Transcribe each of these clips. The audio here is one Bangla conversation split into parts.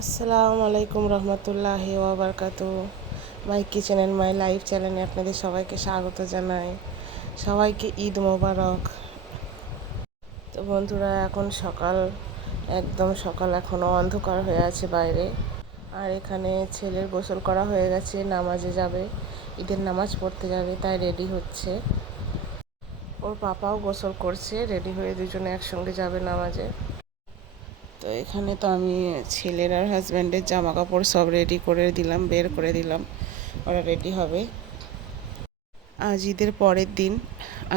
আসসালামু আলাইকুম রহমতুল্লাহ ওবরকাত my kitchen and my life চ্যানেলে আপনাদের সবাইকে স্বাগত জানাই। সবাইকে ঈদ মোবারক। তো বন্ধুরা, এখন সকাল, একদম সকাল এখনও অন্ধকার হয়ে আছে বাইরে। আর এখানে ছেলের গোসল করা হয়ে গেছে, নামাজে যাবে, ঈদের নামাজ পড়তে যাবে, তাই রেডি হচ্ছে। ওর পাপাও গোসল করছে, রেডি হয়ে দুজনে একসঙ্গে যাবে নামাজে। তো এখানে তো আমি ছেলের আর হাজব্যান্ডের জামা কাপড় সব রেডি করে দিলাম, বের করে দিলাম। ওরা রেডি হবে। আজ ঈদের পরের দিন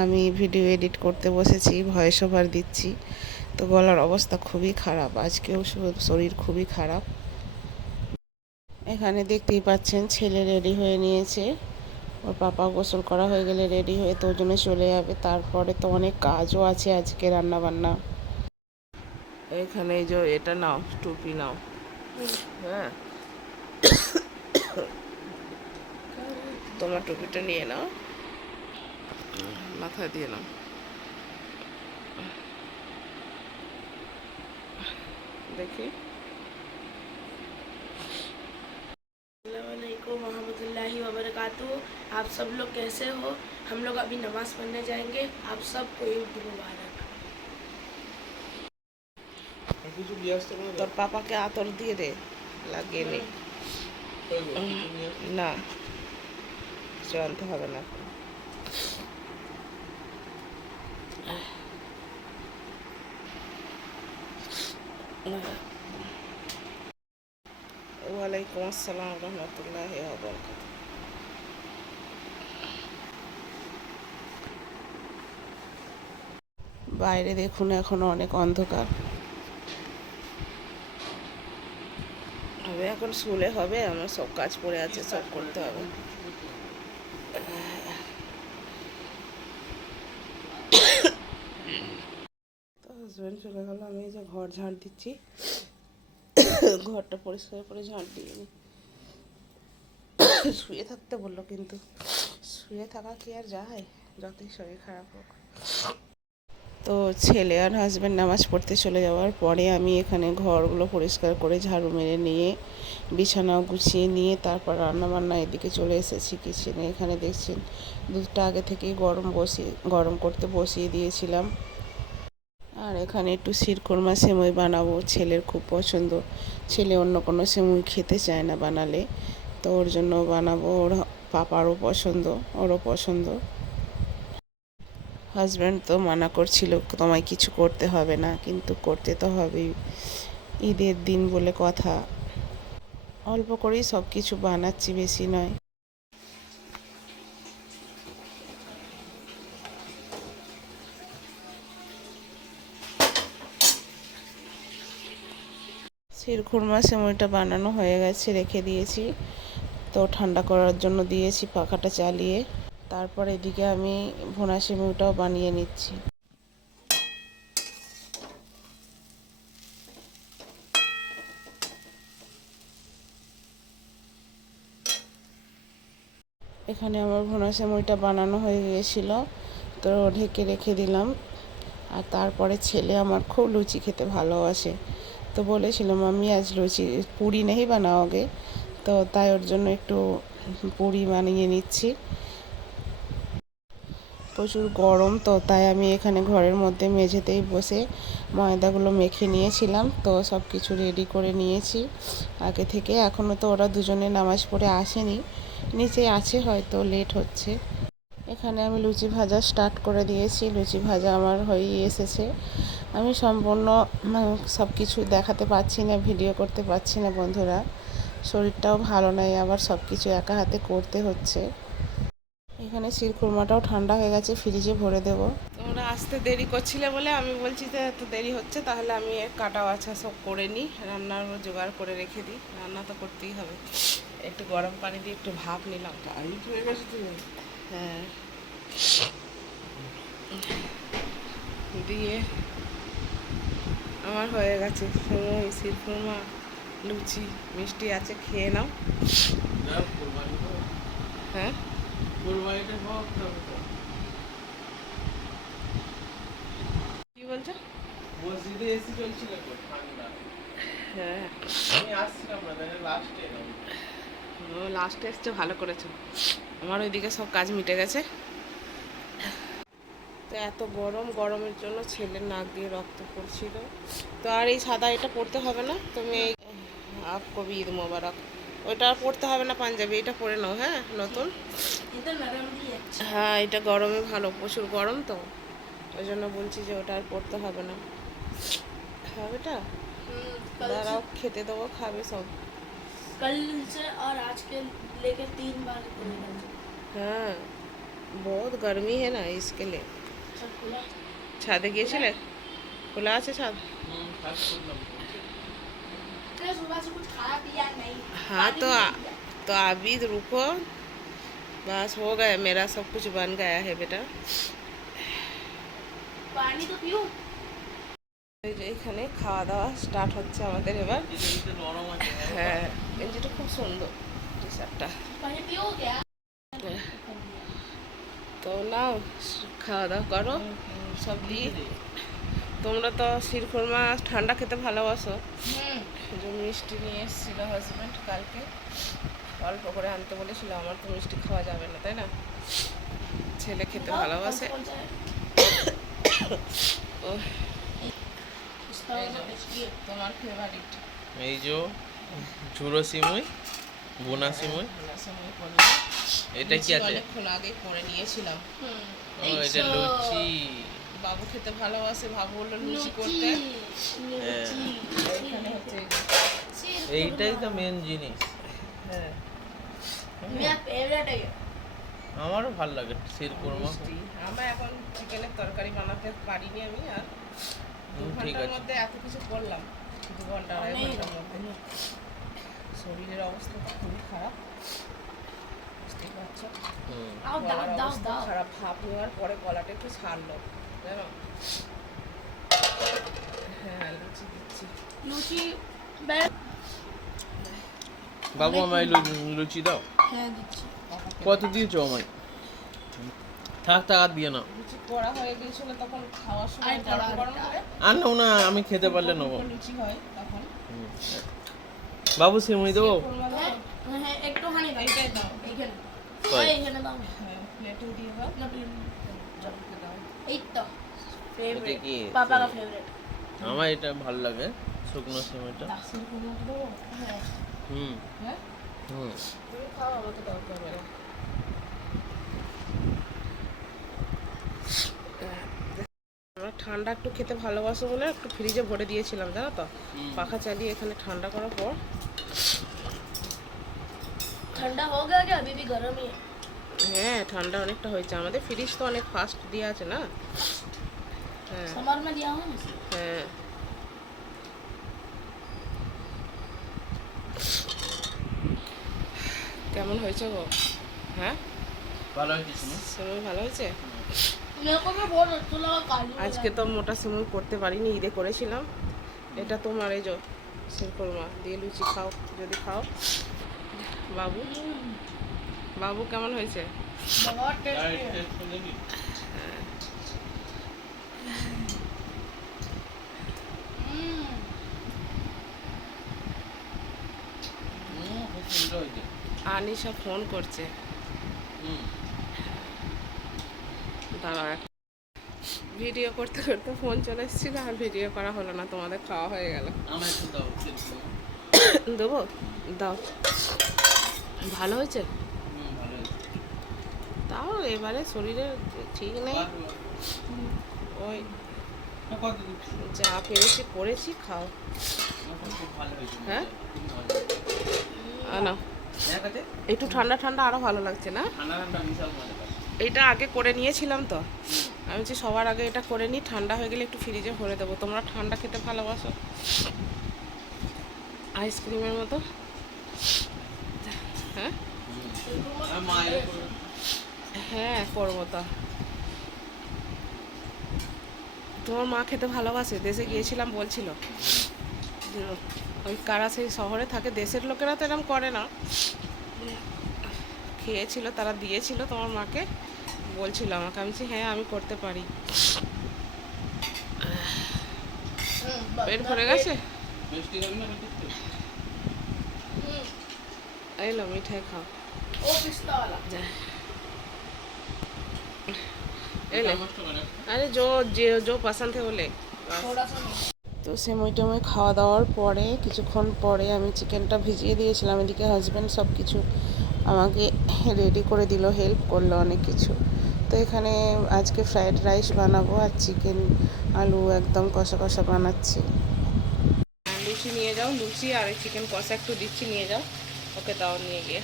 আমি ভিডিও এডিট করতে বসেছি ভয়েস ওভার দিচ্ছি। তো গলার অবস্থা খুবই খারাপ, আজকেও শরীর খুবই খারাপ। এখানে দেখতেই পাচ্ছেন, ছেলে রেডি হয়ে নিয়েছে। ওর পাপা গোসল করা হয়ে গেলে রেডি হয়ে তো জন্য চলে যাবে। তারপরে তো অনেক কাজও আছে আজকে রান্না বান্না এখানে এই যে এটা নাও টুপি নাও হ্যাঁ তোমার টুপিটা নিয়ে নাও মাথায় দিয়ে নাও দেখি वालेकुम वरहमतुल्लाहि वबरकातु आप सब लोग कैसे हो हम लोग अभी नमाज पढ़ने जाएंगे आप सबको ईद मुबारक তোর পাপাকে আতর দিয়ে দে লাগিয়ে নে। না হবে না। ওয়ালাইকুম আসসালাম রহমতুল্লাহ বরকাত বাইরে দেখুন এখন অনেক অন্ধকার। হবে এখন শুলে হবে, আমার সব কাজ পড়ে আছে, সব করতে হবে। হাজব্যান্ড চলে গেল, আমি যে ঘর ঝাড় দিচ্ছি। ঘরটা পরিষ্কার করে ঝাড় দিয়ে নিই শুয়ে থাকতে বলল কিন্তু, শুয়ে থাকা কি আর যায়? যতই শরীর খারাপ হোক। তো ছেলে আর হাজব্যান্ড নামাজ পড়তে চলে যাওয়ার পরে আমি এখানে ঘরগুলো পরিষ্কার করে ঝাড়ু মেরে নিয়ে, বিছানাও গুছিয়ে নিয়ে তারপর রান্নাবান্না এদিকে চলে এসেছি কিচেনে এখানে দেখছেন, দুধটা আগে থেকেই গরম বসিয়ে, গরম করতে বসিয়ে দিয়েছিলাম। আর এখানে একটু শিরকোরমা সেমই বানাবো, ছেলের খুব পছন্দ। ছেলে অন্য কোনো সেমই খেতে চায় না বানালে। তো ওর জন্য বানাবো, ওর পাপারও পছন্দ, ওরও পছন্দ। হাজব্যান্ড তো মানা করছিল, তোমায় কিছু করতে হবে না, কিন্তু করতে তো হবেই। ঈদের দিন বলে কথা। অল্প করেই সব কিছু বানাচ্ছি, বেশি নয়। শিরখুরমা সেমইটা বানানো হয়ে গেছে, রেখে দিয়েছি। তো ঠান্ডা করার জন্য দিয়েছি পাখাটা চালিয়ে। তারপর এদিকে আমি ভুনা সেমইটাও বানিয়ে নিচ্ছি। এখানে আমার ভুনা সেমইটা বানানো হয়ে গিয়েছিল, তো ঢেকে রেখে দিলাম। আর তারপরে ছেলে আমার খুব লুচি খেতে ভালোবাসে, তো বলেছিলাম, আমি আজ লুচি, পুরি নেই বানাওগে। তো তাই ওর জন্য একটু পুরি বানিয়ে নিচ্ছি। প্রচুর গরম তো, তাই আমি এখানে ঘরের মধ্যে মেঝেতেই বসে ময়দাগুলো মেখে নিয়েছিলাম। তো সব কিছু রেডি করে নিয়েছি। আগে থেকে এখনও তো ওরা দুজনে নামাজ পড়ে আসেনি। নিচে আছে হয়তো লেট হচ্ছে। এখানে আমি লুচি ভাজা স্টার্ট করে দিয়েছি। লুচি ভাজা আমার হয়েই এসেছে। আমি সম্পূর্ণ সব কিছু দেখাতে পারছি না ভিডিও করতে পারছি না বন্ধুরা। শরীরটাও ভালো নাই, আবার সব কিছু একা হাতে করতে হচ্ছে। এখানে শিরখুরমাটাও ঠান্ডা হয়ে গেছে ফ্রিজে ভরে দেবো। তোমরা আসতে দেরি করছিলে বলে আমি বলছি যে এত দেরি হচ্ছে তাহলে আমি এর কাটা বাছা সব করে নিই রান্নার জোগাড় করে রেখে দিই রান্না তো করতেই হবে। একটু গরম পানি দিয়ে একটু ভাপ নিলাম। টাইট হয়ে গেছে তুমি হ্যাঁ। দিয়ে আমার হয়ে গেছে। সময় শিরখুরমা লুচি মিষ্টি আছে খেয়ে নাও। হ্যাঁ? কি বলছো? মসজিদে এসি চলছিল তো ঠান্ডা। হ্যাঁ। আমি আসছিলাম না তাহলে লাস্টে ও লাস্টে এসছে ভালো করেছ। আমার ওইদিকে সব কাজ মিটে গেছে। তো এত গরম গরমের জন্য ছেলের নাক দিয়ে রক্ত পড়ছিল। তো আর এই সাদা এটা পড়তে হবে না। তুমি এই আপ কবি ঈদ মোবারক। ওইটা পড়তে হবে না পাঞ্জাবি এটা পরে নাও হ্যাঁ নতুন। হ্যাঁ এটা গরমে ভালো প্রচুর গরম তো ওই জন্য বলছি যে ওটা আর পড়তে হবে না। খাবে এটা দাঁড়াও খেতে দেবো খাবে সব। হ্যাঁ বহুত গরমি হ্যাঁ না ইসকে ছাদে গিয়েছিলে? খোলা আছে ছাদ? हाँ पानी तो भी आ- नहीं पिया। तो अभी रुको बस हो गया मेरा सब कुछ बन गया है बेटा पानी तो पियो এই যে এখানে খাওয়া দাওয়া স্টার্ট হচ্ছে আমাদের এবার এটা নরম আছে হ্যাঁ গেঞ্জিটা খুব সুন্দর টি শার্টটা पानी पियो क्या তো নাও খাওয়া দাওয়া করো সবজি তোমরা তো শিরখুরমা ঠান্ডা খেতে ভালোবাসো যে মিষ্টি নিয়ে এসেছিল হাজব্যান্ড কালকে। অল্প করে আনতে বলেছিল আমার তো মিষ্টি খাওয়া যাবে না তাই না? ছেলে খেতে ভালোবাসে। ও তোমার ফেভারিট এই যে ঝুরো হ্যাঁ, সিমুই বোনা সিমুই। এটা কি আছে? অনেকক্ষণ আগে করে নিয়েছিলাম। ও এটা লুচি। বাবু খেতে ভালোবাসে বাবু বলল লুচি করতে। হ্যাঁ, এইটাই তো মেন জিনিস। হ্যাঁ। আমারও ভালো লাগে শির কোরমা। আমরা এখন চিকেনের তরকারি বানাতে পারিনি আমি আর। দু ঘণ্টার মধ্যে এত কিছু করলাম। দু ঘণ্টা আড়াই ঘণ্টার মধ্যে। শরীরের অবস্থা খুবই খারাপ। বুঝতেই খারাপ। ভাব নেওয়ার পরে গলাটা একটু ছাড়লো। বাবু আমায় লুচি দাও কত দিয়েছ আমায় থাক থাক আর দিয়ে না করা আর নাও না আমি খেতে পারলে নেব বাবু সিমুই দেবো হ্যাঁ একটু হানি দাও দাও প্লেটে দিয়ে দাও না আমার এটা ভালো লাগে শুকনো হ্যাঁ? সিমেটা ঠান্ডা একটু খেতে ভালোবাসো বলে একটু ফ্রিজে ভরে দিয়েছিলাম জানো তো? পাখা চালিয়ে এখানে ঠান্ডা করার পর। ঠান্ডা হয়ে গেছে আবি গরমই হ্যাঁ ঠান্ডা অনেকটা হয়েছে। আমাদের ফ্রিজ তো অনেক ফাস্ট দিয়ে আছে না? হ্যাঁ। হ্যাঁ কেমন হয়েছে গো? হ্যাঁ? ভালো হয়েছে আজকে তো মোটা সিমুই করতে পারিনি ঈদে করেছিলাম। এটা তোমার এই শিরকুরমা দিয়ে লুচি খাও যদি খাও। বাবু? বাবু কেমন হয়েছে? बहुत टेस्टी है हम्म, খুব সুন্দর হয়েছে আনিশা ফোন করছে হুম দাঁড়া ভিডিও করতে করতে ফোন চলে এসেছিল আর ভিডিও করা হলো না তোমাদের খাওয়া হয়ে গেল আমার একটু দাও শিরকুরমা। দেবো দাও ভালো হয়েছে হুম ভালো হয়েছে তাও এবারে শরীরের ঠিক নেই। ওই না? যা পেরেছি করেছি, খাও হ্যাঁ? আছে? একটু ঠান্ডা ঠান্ডা আরও ভালো লাগছে না। এটা আগে করে নিয়েছিলাম তো আমি বলছি সবার আগে এটা করে নিই ঠান্ডা হয়ে গেলে একটু ফ্রিজে ভরে দেবো তোমরা ঠান্ডা খেতে ভালোবাসো আইসক্রিমের মতো হ্যাঁ। হ্যাঁ করব তা। তোমার মা খেতে ভালোবাসে দেশে গিয়েছিলাম বলছিল। ওই কারা সেই শহরে থাকে দেশের লোকেরা তো এরকম করে না। খেয়েছিল তারা দিয়েছিল তোমার মাকে বলছিল আমাকে। আমি হ্যাঁ আমি করতে পারি। পেট ভরে গেছে? এলো মিঠাই খাও। আরে জো যে জো পছন্দ হ্যাঁ বলে তো সেময় টেময় খাওয়া দাওয়ার পরে কিছুক্ষণ পরে আমি চিকেনটা ভিজিয়ে দিয়েছিলাম। এদিকে হাজব্যান্ড সব কিছু আমাকে রেডি করে দিল হেল্প করল অনেক কিছু। তো এখানে আজকে ফ্রায়েড রাইস বানাবো আর চিকেন আলু একদম কষা কষা বানাচ্ছি। লুচি নিয়ে যাও লুচি আর চিকেন কষা একটু দিচ্ছি নিয়ে যাও। ওকে দাও নিয়ে গিয়ে।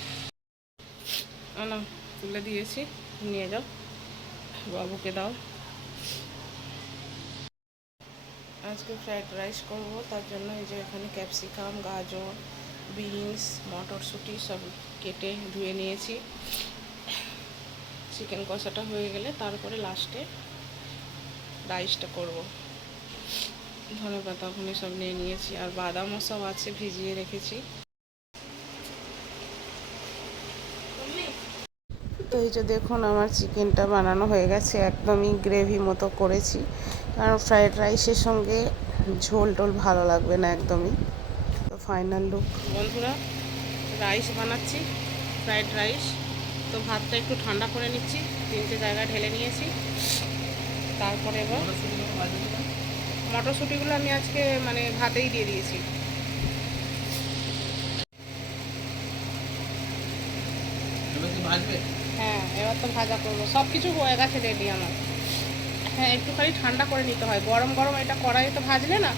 তুলে দিয়েছি নিয়ে যাও। বাবুকে দাও। আজকে ফ্রাইড রাইস করব, তার জন্য এই যে এখানে ক্যাপসিকাম গাজর বিনস মটরশুঁটি সব কেটে ধুয়ে নিয়েছি। চিকেন কষাটা হয়ে গেলে তারপরে লাস্টে রাইসটা করব। ধনে পাতা ওখানে সব নিয়ে নিয়েছি, আর বাদামও সব আছে, ভিজিয়ে রেখেছি। তো এই যে দেখুন আমার চিকেনটা বানানো হয়ে গেছে একদমই গ্রেভি মতো করেছি। কারণ ফ্রাইড রাইসের সঙ্গে ঝোল টোল ভালো লাগবে না একদমই। তো ফাইনাল লুক বন্ধুরা রাইস বানাচ্ছি ফ্রাইড রাইস তো ভাতটা একটু ঠান্ডা করে নিচ্ছি তিনটে জায়গায় ঢেলে নিয়েছি। তারপরে এবার মটরশুঁটিগুলো আমি আজকে মানে ভাতেই দিয়ে দিয়েছি। ভাজবে? হ্যাঁ এবার তো ভাজা করব। সব কিছু হয়ে গেছে রেডি আমার। হ্যাঁ একটুখানি ঠান্ডা করে নিতে হয়। গরম গরম এটা কড়াইতে ভাজলে না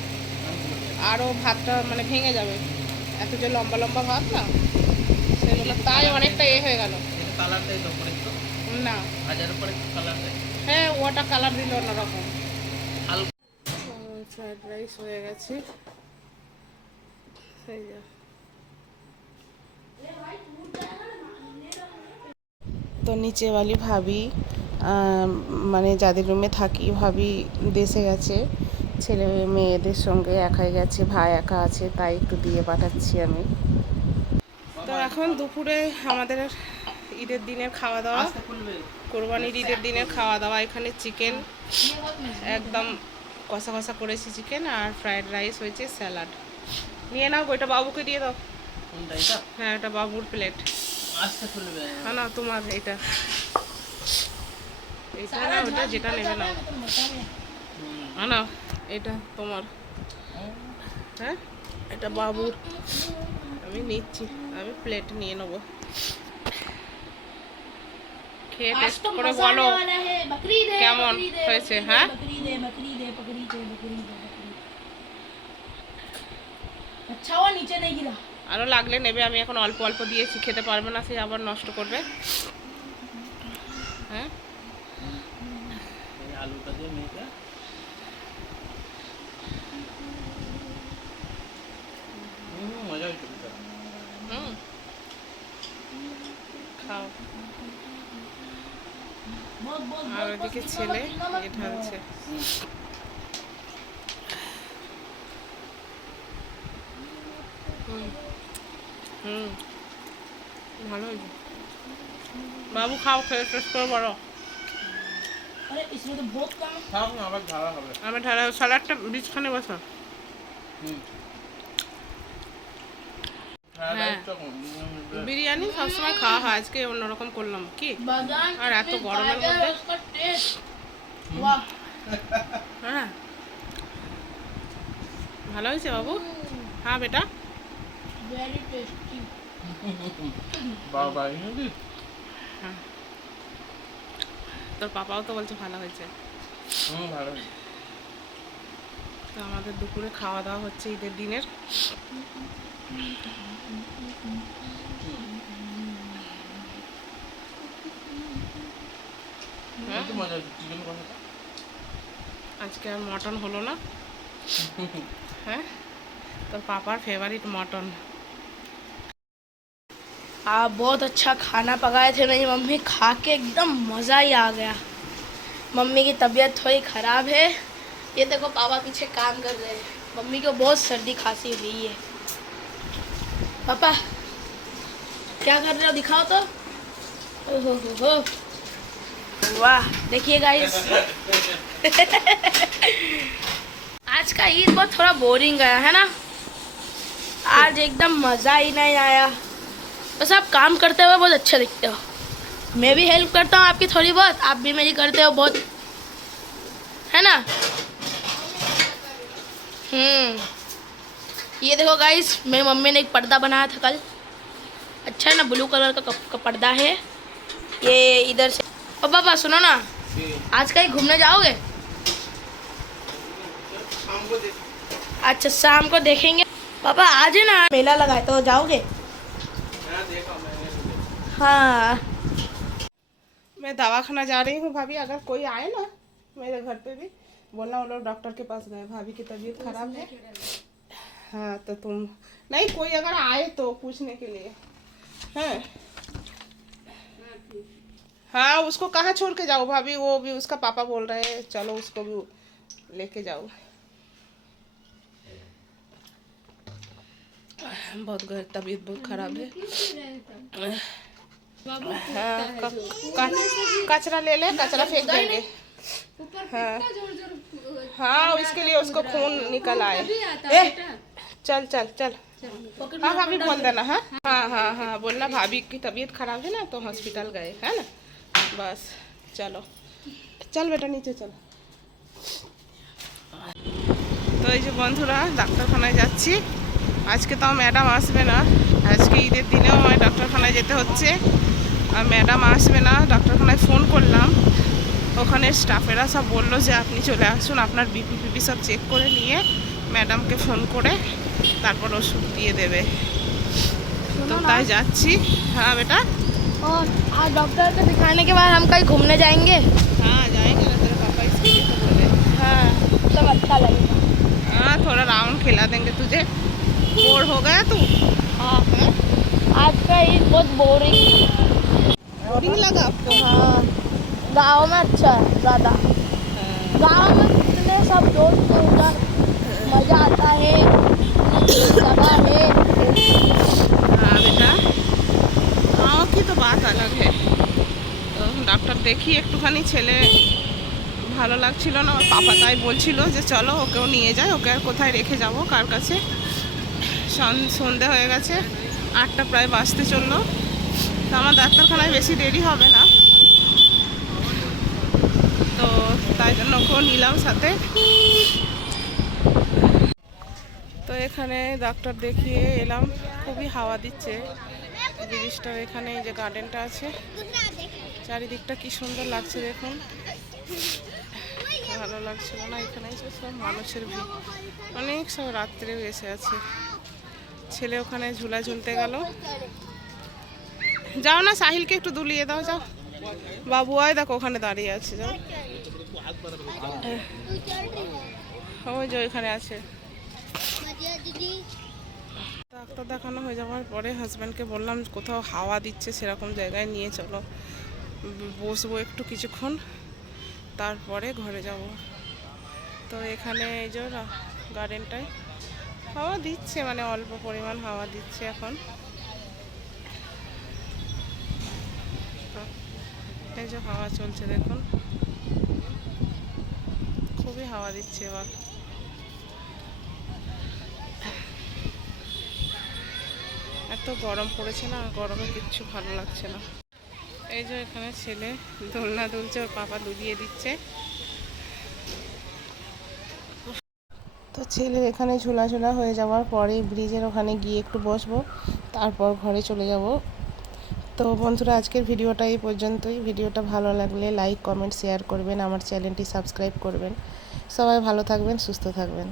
আরও ভাতটা মানে ভেঙে যাবে। এত যে লম্বা লম্বা ভাত না সেগুলো তাই অনেকটা এ হয়ে গেল। তো একটু? না। হ্যাঁ ওটা কালার দিল অন্যরকম। ফ্রাইড রাইস হয়ে গেছে। এই তো নিচে বালি ভাবি মানে যাদের রুমে থাকি ভাবি দেশে গেছে। ছেলে মেয়েদের সঙ্গে একাই গেছে ভাই একা আছে তাই একটু দিয়ে পাঠাচ্ছি আমি। তো এখন দুপুরে আমাদের ঈদের দিনের খাওয়া দাওয়া কোরবানির ঈদের দিনের খাওয়া দাওয়া এখানে চিকেন একদম কষা কষা করেছি চিকেন আর ফ্রাইড রাইস হয়েছে স্যালাড। নিয়ে নাও ওইটা বাবুকে দিয়ে দাও। হ্যাঁ এটা বাবুর প্লেট না তোমার এটা এটা না ওটা যেটা নেবে নাও হ্যাঁ না এটা তোমার হ্যাঁ এটা বাবুর আমি নিচ্ছি আমি প্লেট নিয়ে নেবো খেয়ে आज টেস্ট तो করে मजा বলো आने वाला है बकरीद है কেমন बकरीद है, হয়েছে, बकरीद है, হ্যাঁ? बकरीद है बकरीद है बकरीद है बकरीद है बकरीद अच्छा हुआ नीचे नहीं गिरा আরও লাগলে নেবে আমি এখন অল্প অল্প দিয়েছি খেতে পারবে না সে আবার নষ্ট করবে। হ্যাঁ? খাও। আর ওদিকে ছেলে এটা হুম। হুম। ভালো হয়েছে। বাবু খাও খেয়ে শেষ করে বলো আবার ঢালা সালাডটা বীজখানে বসো। হ্যাঁ। বিরিয়ানি সবসময় খাওয়া হয়। আজকে অন্যরকম করলাম। কি? আর এত গরমের মধ্যে? হ্যাঁ। ভালো হয়েছে বাবু? হ্যাঁ বেটা। ভেরি টেস্টি বাবা ইংলিশ তোর পাপাও তো বলছে ভালো হয়েছে। ভালো তো আমাদের দুপুরে খাওয়া দাওয়া হচ্ছে ঈদের দিনের। আজকে আর মটন হলো না। হ্যাঁ? তোর পাপার ফেভারিট মটন। आप बहुत अच्छा खाना पकाए थे मेरी मम्मी, खा के एकदम मज़ा ही आ गया। मम्मी की तबीयत थोड़ी ख़राब है। ये देखो पापा पीछे काम कर रहे हैं। मम्मी को बहुत सर्दी खांसी हुई है। पापा, क्या कर रहे हो दिखाओ तो। ओहो, हो हो। वाह, देखिए गाइस आज का ईद बहुत थोड़ा बोरिंग गया, है ना? आज एकदम मज़ा ही नहीं आया। बस आप काम करते हुए बहुत अच्छे दिखते हो। मैं भी हेल्प करता हूँ आपकी थोड़ी बहुत आप भी मेरी करते हो बहुत। है ना? हम्म। ये देखो गाइस मेरी मम्मी ने एक पर्दा बनाया था कल। अच्छा है ना ब्लू कलर का, कप- का पर्दा है। ये इधर से ओ पापा सुनो ना। आज कहीं घूमने जाओगे? अच्छा शाम को देखेंगे। पापा आज है ना मेला लगाए तो जाओगे? हाँ। मैं दवाखाना जा रही हूँ, भाभी, अगर कोई आए ना मेरे घर पे भी, बोलना वो लोग डॉक्टर के पास गए, भाभी की तबीयत खराब है। हाँ तो तुम, नहीं, कोई अगर आए तो पूछने के लिए। हैं। हाँ उसको कहाँ छोड़ के जाओ भाभी? वो भी उसका पापा बोल रहे हैं, चलो उसको भी लेके जाओ बहुत ग- तबीयत बहुत खराब है हाँ क- क- कचरा ले ले कचरा फेंक देंगे हाँ हाँ उसके लिए उसको खून निकल आए ए, चल चल चल हाँ भाभी बोल देना हाँ हाँ हाँ हाँ बोलना भाभी की तबीयत खराब है ना तो हॉस्पिटल गए है ना बस चलो चल बेटा নিচে চল তো এই যে বন্ধুরা ডাক্তারখানায় যাচ্ছি আজকে তো ম্যাডাম আসবে না আজকে ঈদের দিনেও আমায় ডাক্তারখানায় যেতে হচ্ছে আর ম্যাডাম আসবে না ডাক্তারখানায় ফোন করলাম ওখানে স্টাফেরা সব বললো যে আপনি চলে আসুন আপনার বিপি পিপি সব চেক করে নিয়ে ম্যাডামকে ফোন করে তারপর ওষুধ দিয়ে দেবে তো তাই যাচ্ছি হ্যাঁ বেটা और आज डॉक्टर को दिखाने के बाद हम कहीं घूमने जाएंगे हाँ जाएंगे ना तेरे पापा इसके लिए तो बोले हाँ तब अच्छा लगेगा हाँ थोड़ा राउंड खिला देंगे तुझे बोर हो गया तू हाँ आज का ईद बहुत बोरिंग बोरिंग लगा आपको हाँ गाँव में अच्छा है ज़्यादा गाँव में कितने सब दोस्त हैं उधर मज़ा आता है जगह है हाँ बेटा गाँव की तो बात अलग है তো ডাক্তার দেখি একটুখানি ছেলে ভালো লাগছিল না আমার পাপা তাই বলছিল যে চলো ওকেও নিয়ে যায় ওকে আর কোথায় রেখে যাব কার কাছে সন- সন্ধে হয়ে গেছে, আটটা প্রায় বাজতে চলল। তো আমার ডাক্তারখানায় বেশি দেরি হবে না। তো তাই জন্য ওকেও নিলাম সাথে। তো এখানে ডাক্তার দেখিয়ে এলাম, খুবই হাওয়া দিচ্ছে। ব্রিজটার এখানে যে গার্ডেনটা আছে। চারিদিকটা কি সুন্দর লাগছে দেখুন। ভালো লাগছিল না এখানে সব মানুষের ভিড়। অনেক সব রাত্রেও এসে আছে। ছেলে ওখানে ঝুলা ঝুলতে গেল। যাও না, সাহিলকে একটু দুলিয়ে দাও, যাও। বাবু, আয় দেখো, ওখানে দাঁড়িয়ে আছে, যাও। ওই যে ওইখানে আছে। ডাক্তার দেখানো হয়ে যাওয়ার পরে হাজব্যান্ডকে বললাম, কোথাও হাওয়া দিচ্ছে সেরকম জায়গায় নিয়ে চলো। বসবো একটু কিছুক্ষণ, তারপরে ঘরে যাব। তো এখানে এই যে গার্ডেনটায় হাওয়া দিচ্ছে মানে অল্প পরিমাণ হাওয়া দিচ্ছে এখন। এই যে হাওয়া চলছে দেখুন। খুবই হাওয়া দিচ্ছে এবার। এত গরম পড়েছে না গরমে কিচ্ছু ভালো লাগছে না। এই যে এখানে ছেলে দোলনা দুলছে, ওর পাপা দুলিয়ে দিচ্ছে। তো ছেলের এখানে ঝোলাঝোলা ঝোলা হয়ে যাওয়ার পরে ব্রিজের ওখানে গিয়ে একটু বসবো, তারপর ঘরে চলে যাব। তো বন্ধুরা, আজকের ভিডিওটা এই পর্যন্তই। ভিডিওটা ভালো লাগলে লাইক কমেন্ট শেয়ার করবেন, আমার চ্যানেলটি সাবস্ক্রাইব করবেন। সবাই ভালো থাকবেন, সুস্থ থাকবেন।